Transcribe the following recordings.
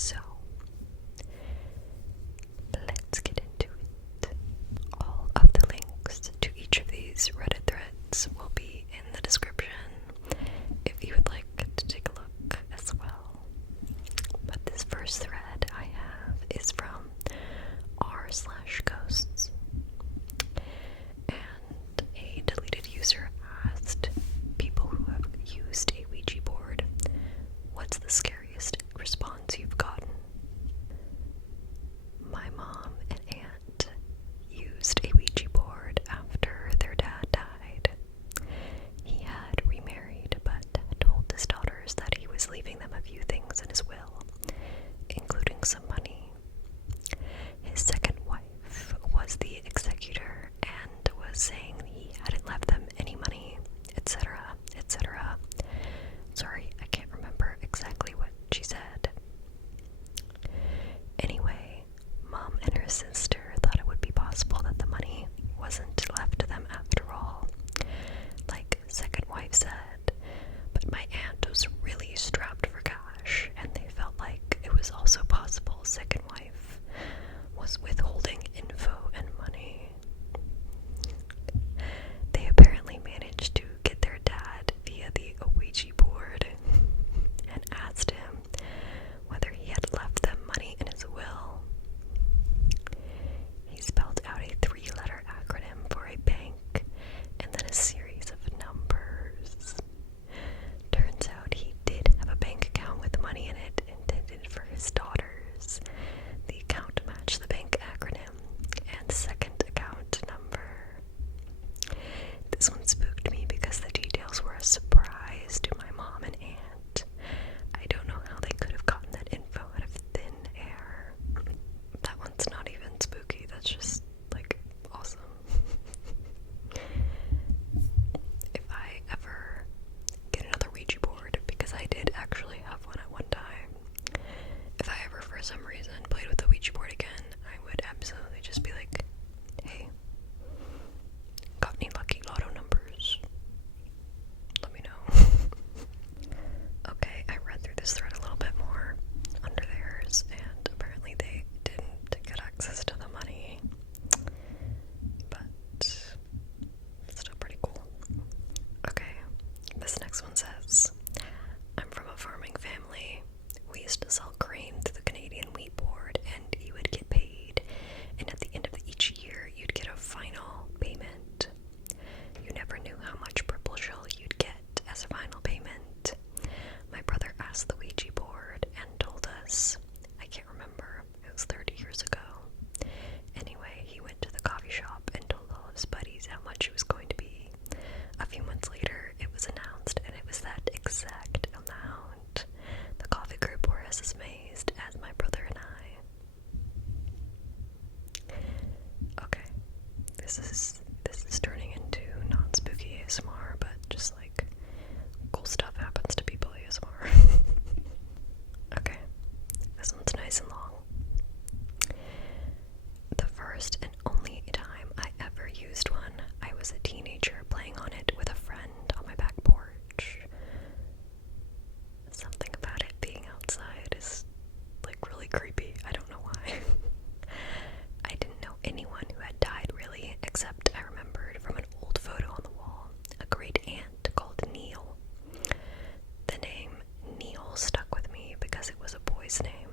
So, let's get into it. All of the links to each of these Reddit threads will be in the description if you would like to take a look as well. But this first thread I have is from r/ghosts, and a deleted user asked people who have used a Ouija board, what's the scariest response you've gotten? My mom and aunt used a Ouija board after their dad died. He had remarried but told his daughters that he was leaving them a few things in his will, including some money. His second wife was the executor and was saying he hadn't left them any money, etc., etc. Sorry, I can't remember exactly what she said. Anyway, Mom and her sister thought it would be possible that the money wasn't left to them after all, like second wife said, but my aunt was really strapped for cash, and they felt like it was also possible second wife was withholding info and money. They apparently managed to get their dad via the Ouija board and asked him whether he had left them money in his will. He spelled out a 3-letter acronym for a bank and then a series of numbers. Turns out he did have a bank account with money in it intended for his daughters. The account matched the bank acronym and second account number. This one spooked me because the details were a surprise to my mom and aunt. I don't know how they could have gotten that info out of thin air. That one's not even spooky, that's just, like, awesome. If I ever get another Ouija board, because I did actually have one at one time, if I ever for some reason played with the Ouija board again, I would absolutely just be like, hey, got any lucky lotto numbers? Let me know. Okay, I read through this thread a little bit more under theirs, and apparently they didn't get access to the money, but still pretty cool. Okay, this next one says, I'm from a farming family. We used to sell grain through the Canadian wheat board, and you would get paid, and at the end of each year you'd get a final payment. You never knew how much per bushel you'd get as a final payment. My brother asked the Ouija board and told us. I can't remember, it was 30 years ago. Anyway, he went to the coffee shop and told all his buddies how much it was going to be. A few months later, it was announced, and it was that exact amount. The coffee group were as amazed as my brother and I. Okay, this is turning into non-spooky ASMR, but just like cool stuff happens to people ASMR. Okay, this one's nice and long. The first and only time I ever used one, I was a teenager playing on it with a friend on my back porch. Something about it being outside is like really creepy. I don't know why. I didn't know anyone who had died really, except I remembered from an old photo on the wall a great aunt called Neil. The name Neil stuck with me because it was a boy's name.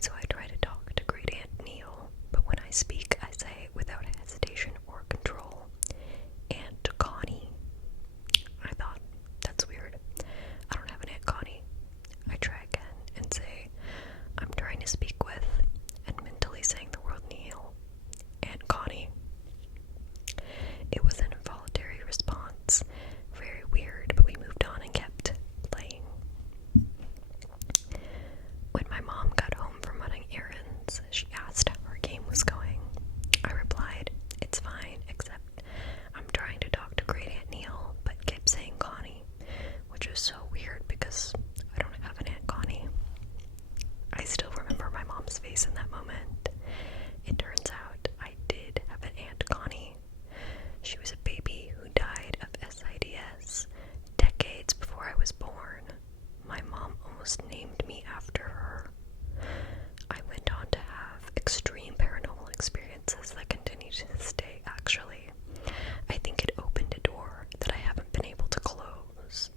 So I try to talk to great aunt Neil, but when I speak I say it without hesitation or control. Aunt Connie. I thought, that's weird. I don't have an Aunt Connie. I try again and say, I'm trying to speak with, and mentally saying the word Neil. Aunt Connie. It was an involuntary response. Very weird, but we moved on and kept playing. When my mom got home from running errands, she asked how her game was going. I replied, it's fine, except I'm trying to talk to great Aunt Neil, but kept saying Connie, which was so weird because I don't have an Aunt Connie. I still remember my mom's face in that moment. It turns out I did have an Aunt Connie. She was a baby who died of SIDS decades before I was born. My mom almost almost named me after her. I went on to have extreme paranormal experiences that continue to this day, actually. I think it opened a door that I haven't been able to close.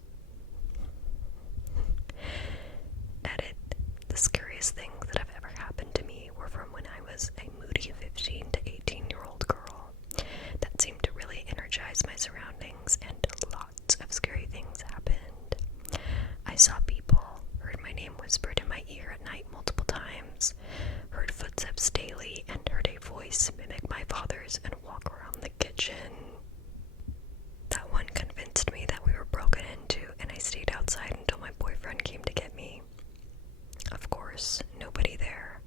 Edit. The scariest things that have ever happened to me were from when I was a moody 15 to 18-year-old girl that seemed to really energize my surroundings, and lots of scary things happened. I saw people, heard my name whispered in my ear at night multiple times, heard footsteps daily, and heard a voice mimic my father's and walk around the kitchen. That one convinced me that we were broken into, and I stayed outside until my boyfriend came to get me. Of course, nobody there.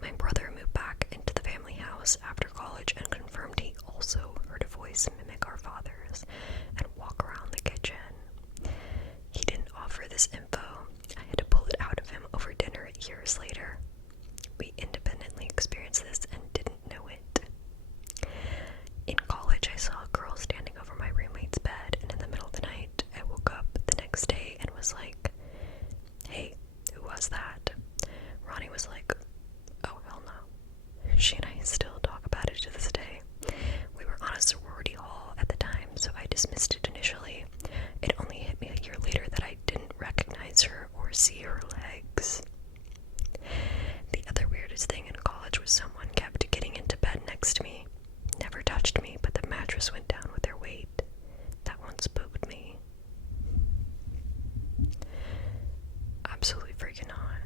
My brother moved back into the family house after college and confirmed he also heard a voice mimic our father's and walk around the kitchen. He didn't offer this info. I had to pull it out of him over dinner years later. We independently experienced this and didn't know it. In college, I saw a girl standing over my roommate's bed, and in the middle of the night, I woke up the next day and was like, "Hey, who was that?" Ronnie was like, "Oh, hell no." She and I still talk about it to this day. We were on a sorority hall at the time, so I dismissed it initially. It only hit me a year later that I didn't recognize her or see her legs. The other weirdest thing in college was someone kept getting into bed next to me. Never touched me, but the mattress went down with their weight. That one spooked me. Absolutely freaking not.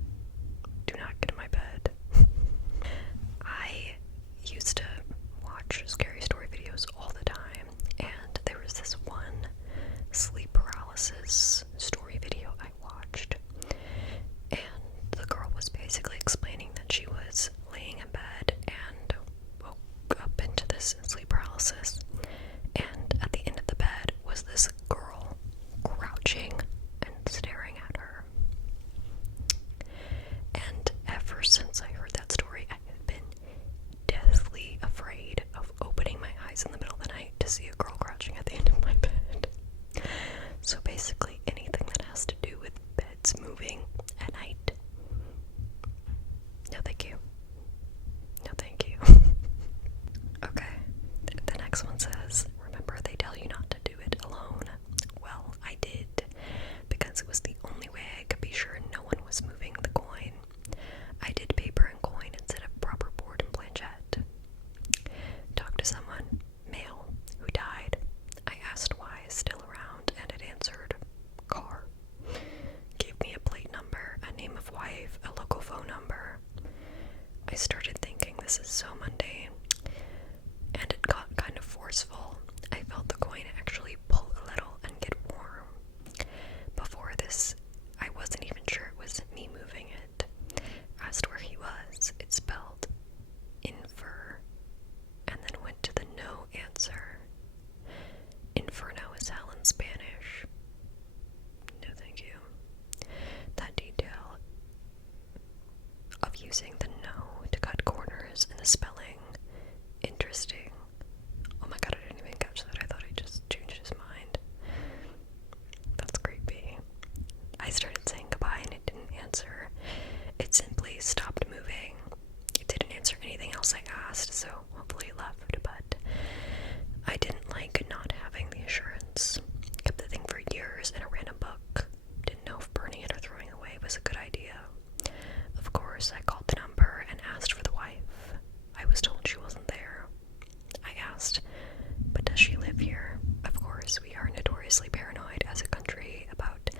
Do not get in my bed. I used to watch scary story videos all the time, and there was this one sleep paralysis story video I watched, and the girl was basically explaining that she was laying in bed and woke up into this sleep paralysis, and at the end of the bed was this girl crouching and staring at her. And ever since I heard that story, I have been deathly afraid of opening my eyes in the middle of the night to see a girl crouching at the end of my bed. So basically anything that has to do with beds moving at night. No thank you. No thank you. Okay, the next one says, remember they tell you not to do it alone. Well, I did, because it was the only way I could be sure no one was moving the coin. I did paper and coin instead of proper board and planchette. Talked to someone, male, who died. I asked why is still around, and it answered, car. Gave me a plate number, a name of wife, a local phone number. I started thinking this is so mundane, and it got kind of forceful. I felt the coin actually pull a little and get warm. Before this, I wasn't even sure it was me moving it. Asked where he was. It spelled infer, and then went to the no answer. Inferno is hell in Spanish. No thank you. That detail of using the no to cut corners in the spelling. Interesting. Oh my god, I didn't even catch that. I thought I just changed his mind. That's creepy. I started saying goodbye and it didn't answer. It simply stopped moving. It didn't answer anything else I asked, so hopefully it left, but I didn't like not having the assurance. Kept the thing for years in a random book. Didn't know if burning it or throwing it away was a good idea. Of course, I called the number and asked for the wife. I was told she wasn't there. I asked, but does she live here? Of course, we are notoriously paranoid as a country about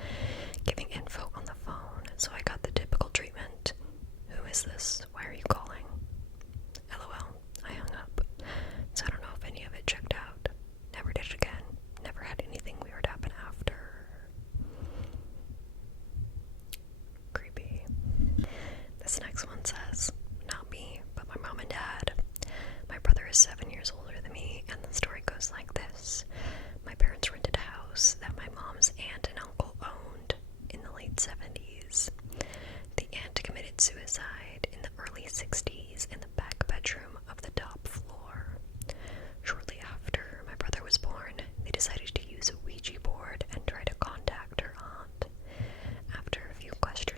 giving info on the phone, so I got the typical treatment. Who is this? Why are you calling? LOL. I hung up. So I don't know if any of it checked out. Never did it again. Never had anything weird happen after. Creepy. This next one says, not me, but my mom and dad. My brother is 7 years older than me, and the story goes like this. My parents rented a house that my mom's aunt and uncle owned in the late 70s. The aunt committed suicide in the early 60s in the back bedroom of the top floor. Shortly after my brother was born, they decided to use a Ouija board and try to contact her aunt. After a few questions,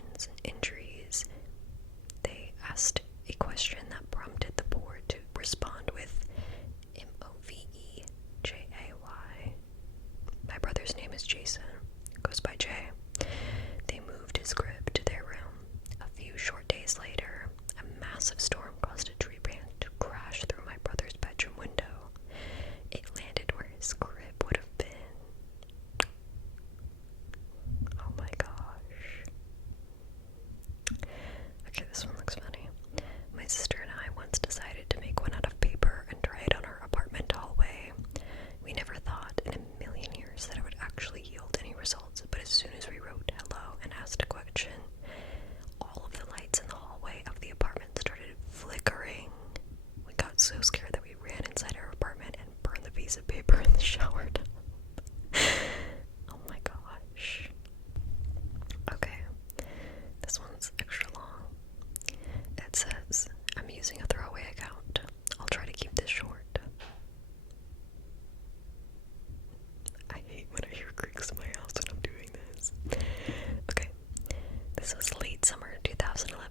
This was late summer 2011.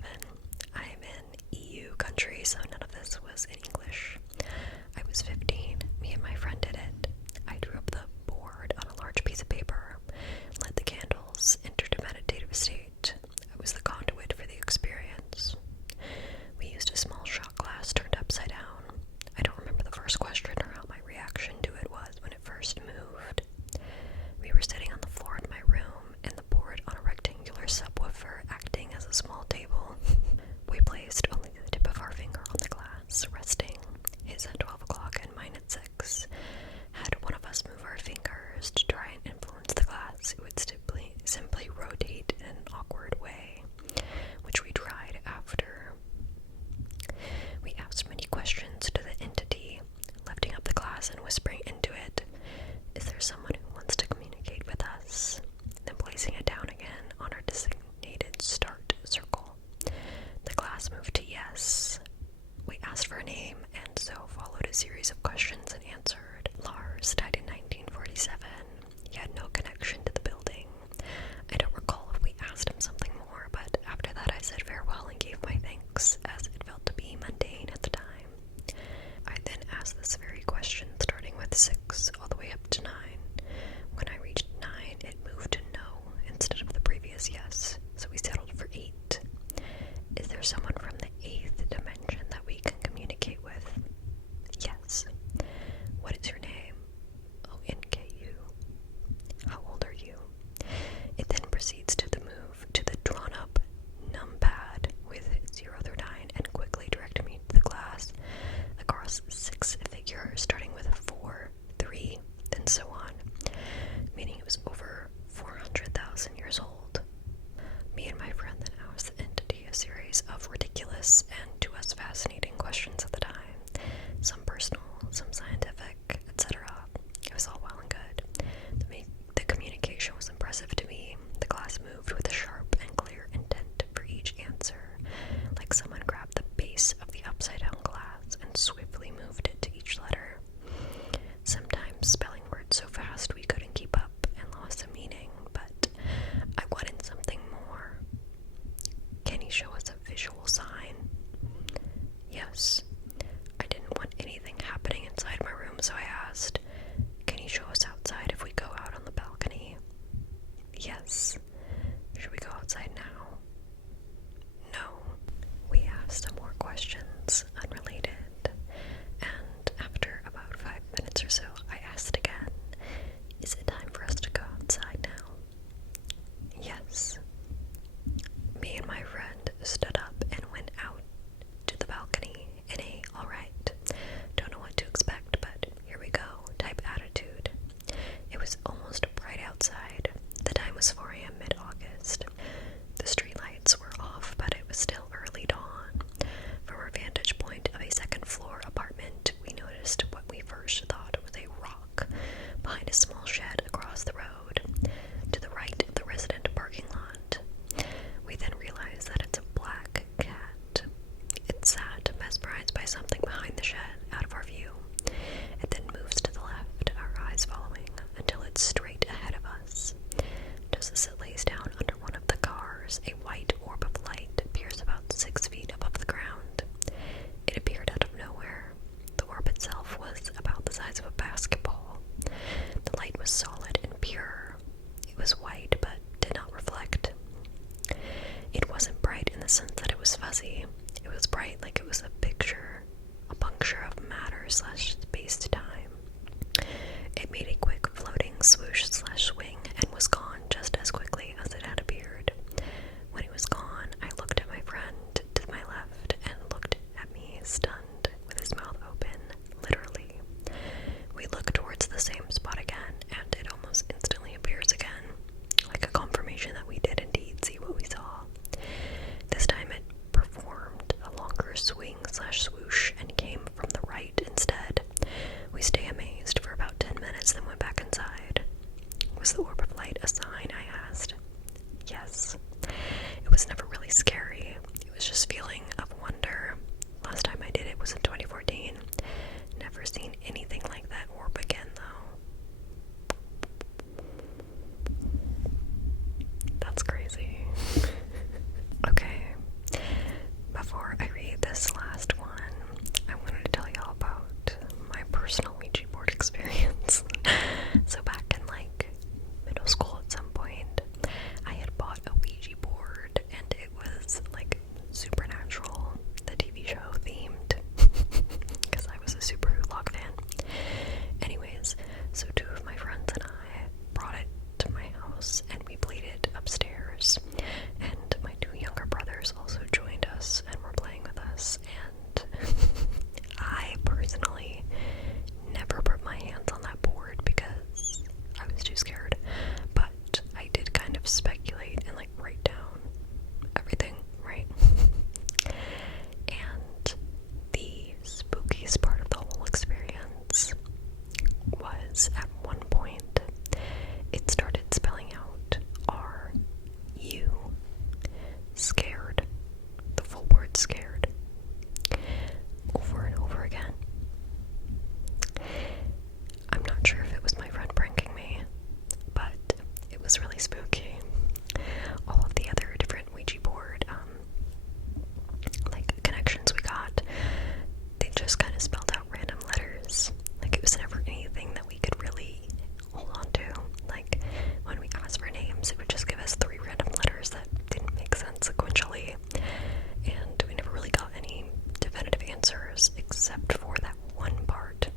I'm in EU country, so none of this was in English. I was 15. Me and my friend did it. I drew up the board on a large piece of paper, lit the candles, entered a meditative state. I was the conduit for the experience. We used a small shot glass turned upside down. I don't remember the first question or how my reaction to it was when it first moved. We were sitting on the floor in my room, and the board on a rectangular subwoofer acting as a small table. We placed only the tip of our finger on the glass, resting, his at 12 o'clock and mine at 6. Had one of us move our fingers to try and influence the glass, it would simply rotate in an awkward way, which we tried after. We asked many questions to the entity, lifting up the glass and whispering into it, "Is there someone who wants to communicate with us?" Then placing it down again on our designated start circle. The glass moved to yes. We asked for a name, and so followed a series of questions and answered. Lars died in 1947. He had no connection to the building. I don't recall if we asked him something more, but after that I said farewell and gave my thanks, as it felt to be mundane at the time. I then asked this very question, starting with 6 all the way up to 9. When I reached 9, it moved to no instead of the previous yes, so we settled for 8. Is there someone from the 8th dimension that we can communicate with? Yes. What is your name? ONKU. How old are you? It then proceeds to the move to the drawn-up numpad with 0 through 9 and quickly directed me to the glass across 6 figures, starting with 4, 3, then so on, meaning it was over 400,000 years old. Me and my friend then asked the entity a series of ridiculous and to us fascinating questions at the time, some personal, some scientific, etc. It was all well and good. The communication was impressive to me. The glass moved with a sharp and clear intent for each answer, like someone grabbed the base of the upside-down glass and swiftly moved it to each letter, sometimes spelling words so fast we couldn't keep up and lost the meaning, but I wanted something more. Can he show us a visual sign? Yes. I didn't want anything happening inside my room, so I asked, can he show us outside if we go out on the balcony? Yes. Should we go outside now? No. We asked some more questions, unrelated, and after about 5 minutes or so, I asked again, is it time for us to go outside now? Yes. Me and my friend stood up and went out to the balcony in a, alright, don't know what to expect, but here we go type attitude. It was almost bright outside. The time was 4 a.m. mid-August. The streetlights were off, but it was still early dawn. From our vantage point of a second-floor apartment, we noticed what we first thought was a rock behind a small shed across the road, to the right of the resident parking lot. We then realized that it's a black cat. It sat, mesmerized by something behind the shed, out of our view. It then moves to the left, our eyes following, until it's straight ahead of us. Just as it lays down under one of the cars, a white orb of light appears about 6 feet above the ground. It appeared out of nowhere. The orb itself was about the size of a basketball. The light was solid and pure. It was white, but did not reflect. It wasn't bright in the sense that it was fuzzy. It was bright like it was a picture, a puncture of matter / space-time. It made a quick floating swoosh / swing and was gone just as quickly as it had appeared. When it was gone, I looked at my friend to my left and looked at me stunned, with his mouth open, literally. We looked towards the same spot again, and it almost instantly appears again, like a confirmation that we did indeed see what we saw. This time it performed a longer swing / swoosh and came from the right instead. We stay amazed for about 10 minutes, then went back inside. Was the orb of light a sign I scared. The full word scared. Over and over again. I'm not sure if it was my friend pranking me, but it was really spooky. All of the other different Ouija board, like, connections we got, they just kind of spelled out random letters. Like, it was never anything that we could really hold on to. Like, when we asked for names, it would just give us 3 random letters that didn't make sense sequentially, and we never really got any definitive answers, except for that one part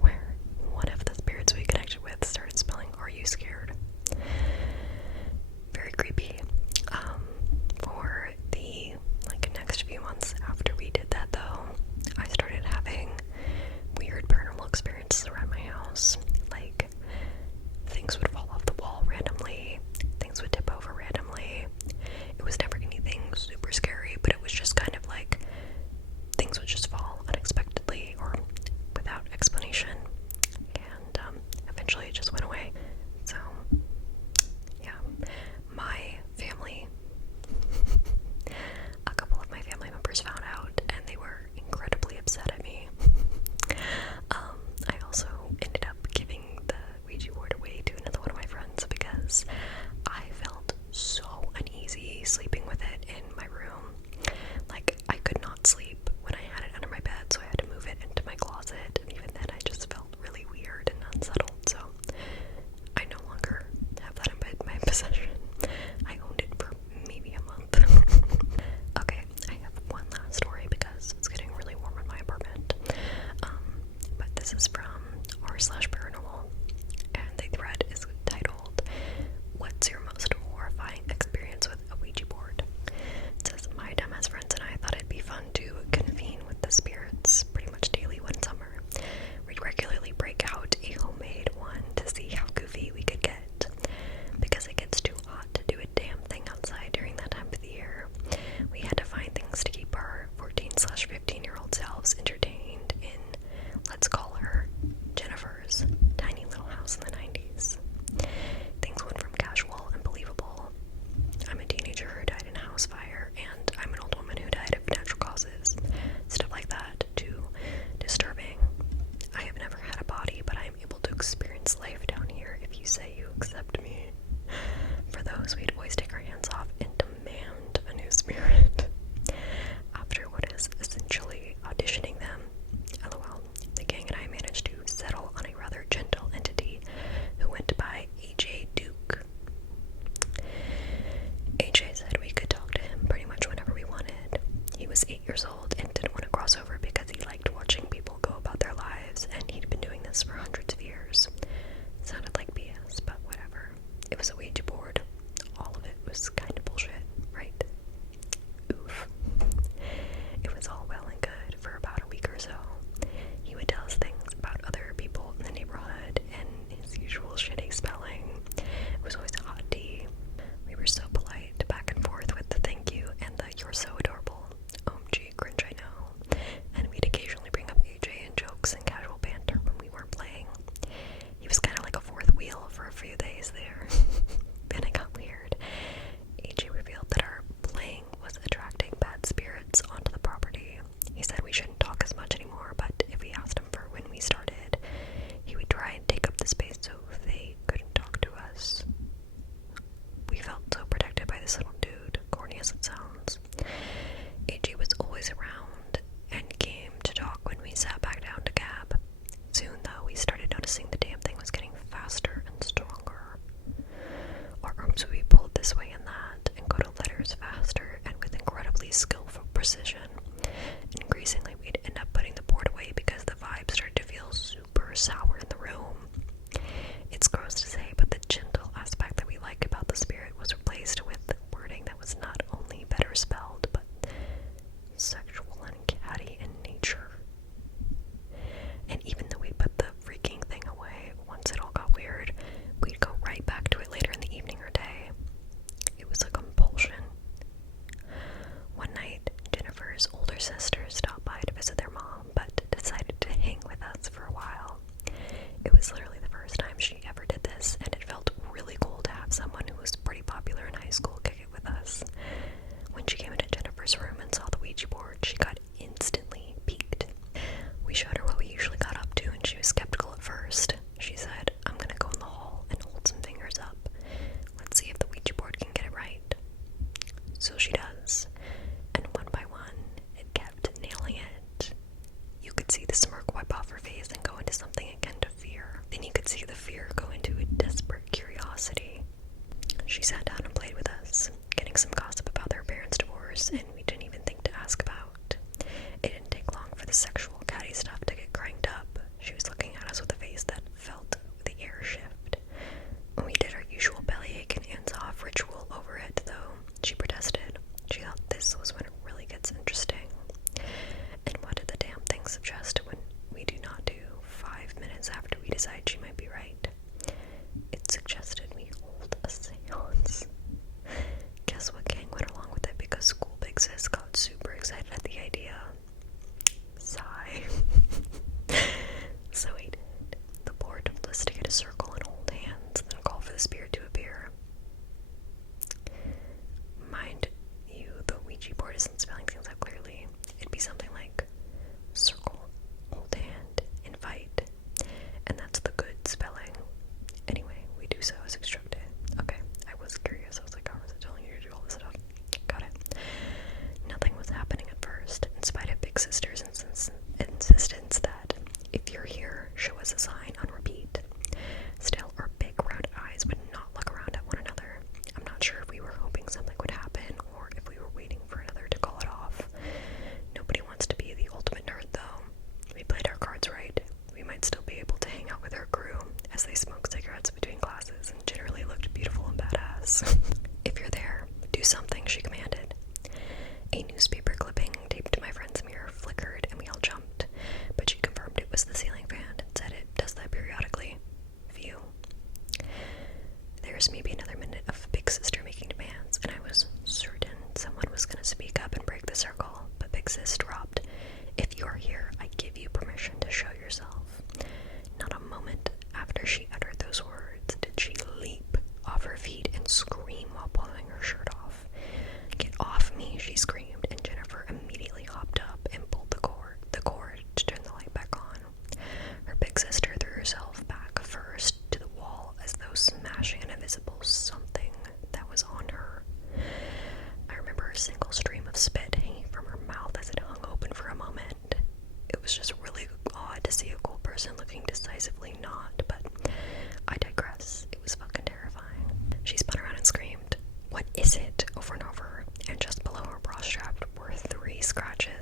where one of the spirits we connected with started spelling, "Are you scared?" Very creepy. For the next few months after we did that, though, I started having weird paranormal experiences around my house. Like, things would fall off the wall randomly, things would tip over randomly. It was never anything super scary, but it was just kind of like things would just fall unexpectedly or without explanation, and eventually it just went away. So yeah, my family, a couple of my family members found out, and they were incredibly upset at me. I also ended up giving the Ouija board away to another one of my friends because I felt so uneasy sleeping with it in my room. Like, I could not sleep when I had it under my bed, so I had to move it into my closet, and even then I just felt really weird and unsettled, so I no longer have that in my possession. I owned it for maybe a month. Okay, I have one last story because it's getting really warm in my apartment. But this is from r/paranormal, and the thread is titled, "What's your most horrifying experience with a Ouija board?" It says, "My dumbass friends and I thought it'd be fun to convene with the spirits pretty much daily one summer. We'd regularly break out a homemade one to see how goofy we could get. Because it gets too hot to do a damn thing outside during that time of the year, we had to find things to keep our 14/15-year-old selves entertained in, let's call her Jennifer's tiny little house in the 90s. Things went from casual and believable, I'm a teenager who died in a house fire, and I'm an old woman who died of natural causes, stuff like that, to disturbing, I have never had a body, but I am able to experience life down here if you say you accept me. For those, we'd always take our hands off and demand a new spirit. After what is essentially auditioning them, LOL, the gang and I managed to settle on a rather gentle entity who went by AJ Duke. AJ said we could talk to him pretty much whenever we wanted. He was 8 years old and didn't want to cross over because he liked watching people go about their lives, and he'd been doing this for hundreds of years. Sounded like BS, but whatever. It was a Ouija board. All of it was kind of bullshit, right? Oof. It was all well and good for about a week or so. He would tell us things about other people in the neighborhood and his usual shitty spelling. It was always hot tea. We were so polite, back and forth with the thank you and the "you're so adorable." OMG, cringe, I know. And we'd occasionally bring up AJ in jokes and casual banter when we weren't playing. He was kind of like a fourth wheel for a few days there. Then it got weird. AJ revealed that our playing was attracting bad spirits onto the property. He said we shouldn't talk as much anymore, but if we asked him for when we started, he would try and take up the space so they couldn't talk to us. We felt so protected by this little dude, corny as it sounds. AJ was always around and came to talk when we sat back down to gab. Soon, though, we started noticing the damn thing was getting faster and stronger. Our arms would be pulled this way and that, and go to letters faster and with incredibly skillful precision. Increasingly, we'd end up putting the board away because the vibe started to feel super sour in the room. It's gross to say, but the gentle aspect that we liked about the spirit was replaced with wording that was not only better spelled, but sexual and catty in nature. And even though we put the freaking thing away, once it all got weird, we'd go right back to it later in the evening or day. It was a compulsion. One night, Jennifer's older sister stopped by to visit their mom, but decided to hang with us for a while. It was literally the first time she ever did this, and it felt really cool to have someone who was pretty popular in high Ouija board, she got instantly piqued. We showed her what we usually got up to, and she was skeptical at first. She said, "I'm gonna go in the hall and hold some fingers up. Let's see if the Ouija board can get it right." So she does, and one by one, it kept nailing it. You could see the smirk wipe off her face and go into something akin to fear. Then you could see the fear go into a desperate curiosity. She sat down and played with us, getting some gossip about their parents' divorce, and we didn't even think to ask about. It didn't take long for the sexual catty stuff to get cranked up. She was looking at us with a face that felt the air shift. When we did our usual bellyache and hands-off ritual over it, though, she protested. She thought this was when it really gets interesting. And what did the damn thing suggest when we do not do 5 minutes after we decide she might be right? It suggested we hold a seance. Guess what gang went along with it because school big sis got super excited at the idea. Sigh. So we did. The board told us to get a circle and hold hands, then call for the spirit to appear. Mind you, the Ouija board isn't spelling things out clearly. It'd be something like circle, hold hand, invite, and that's the good spelling. Anyway, we do so as instructed. Okay, I was curious. I was like, how was it telling you to do all this stuff? Got it. Nothing was happening at first, in spite of Big Sister's insistence that if you're here, show us a sign on repeat. Still, our big round eyes would not look around at one another. I'm not sure if we were hoping something would happen or if we were waiting for another to call it off. Nobody wants to be the ultimate nerd, though. We played our cards right. We might still be able to hang out with our crew as they smoked cigarettes between classes and generally looked beautiful and badass. If you're there, do something, she commanded. A newspaper clipping taped to my friend's mirror flickered and we all jumped, but she confirmed it was the ceiling fan and said it does that periodically. Phew. There's maybe another minute of Big Sister making demands, and I was certain someone was going to speak up and break the circle, but Big Sis dropped. If you're here, I give you permission to show yourself. Not a moment after she uttered those words did she leap off her feet and scream while pulling her shirt off. "Get off me," she screamed, and Jennifer immediately hopped up and pulled the cord to turn the light back on. Her big sister threw herself back first to the wall as though smashing an invisible something that was on her. I remember a single stream of spit hanging from her mouth as it hung open for a moment. It was just really odd to see a cool person looking decisively not, but I digress. It was fucking terrifying. She spun around and screamed, "What is it?" over and over, and just below her bra strap were 3 scratches